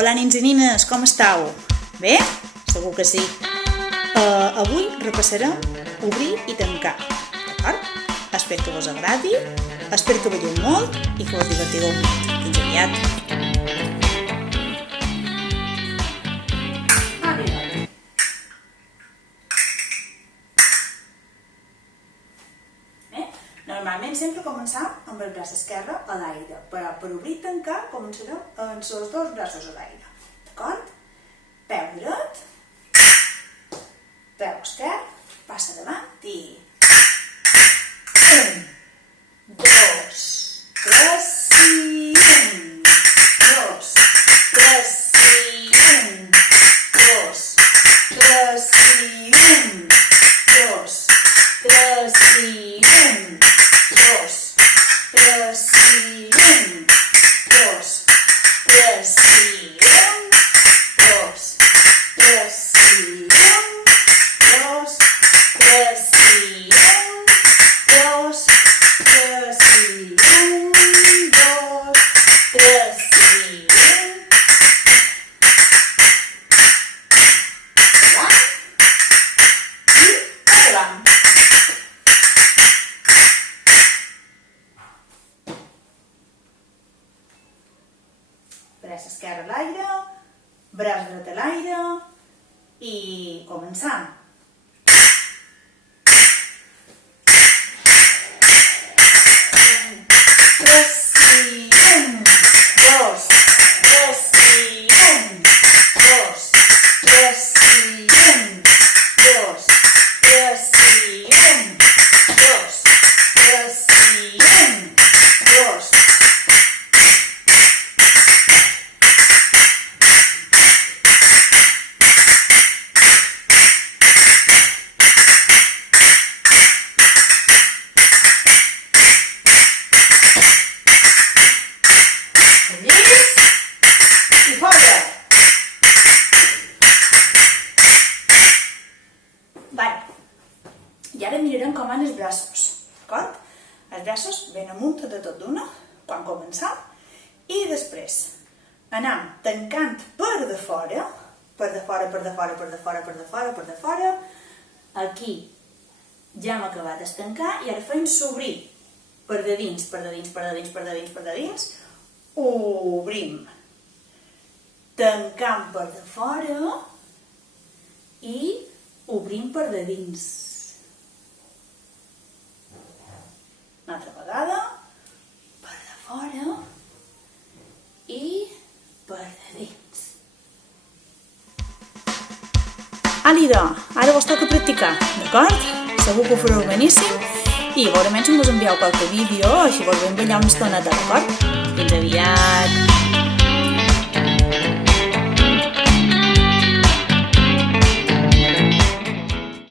Hola nins i nines, com estàu? Bé? Segur que sí. Avui repassarem obrir i tancar, d'acord? Espero que vos agradi, espero que veieu molt i que vos divertigueu molt. Fins aviat! Normalment sempre començam amb el braç esquerre a l'aire, però per obrir i tancar començarem amb els dos braços a l'aire, d'acord? Peu dret, peu esquerre, passa davant i... 1, 2, 3 i 1, 2, 3 i 1, 2, 3 i 1, 2, 3 i 1, 2, 3 i 1, 2, 3 i 1, 2, 3 i 1, 2, 3 i 1, 2, 3 i 1, 2, 3 i 1. Endavant. Braç esquerre a l'aire, braç dret a l'aire i començam. 3 i 1, 2, 3 i 1, 2, 3 i 1, 2, 3 i 1, 2, 3 i 1, 2. I ara mirarem com van els braços, d'acord? Els braços ben amunt de tot d'una, quan començam, i després anem tancant per de fora, per de fora, per de fora, per de fora, per de fora, per de fora. Aquí ja hem acabat de tancar i ara fem s'obrir per de dins, per de dins, per de dins, per de dins, per de dins. Obrim, tancant per de fora i obrim per de dins. Una altra vegada, per de fora i per de dins. Àlida, ara vos toca practicar, d'acord? Segur que ho fareu beníssim i segurament si vos envieu qualque vídeo, així vos vam ballar una estoneta, d'acord? Fins aviat!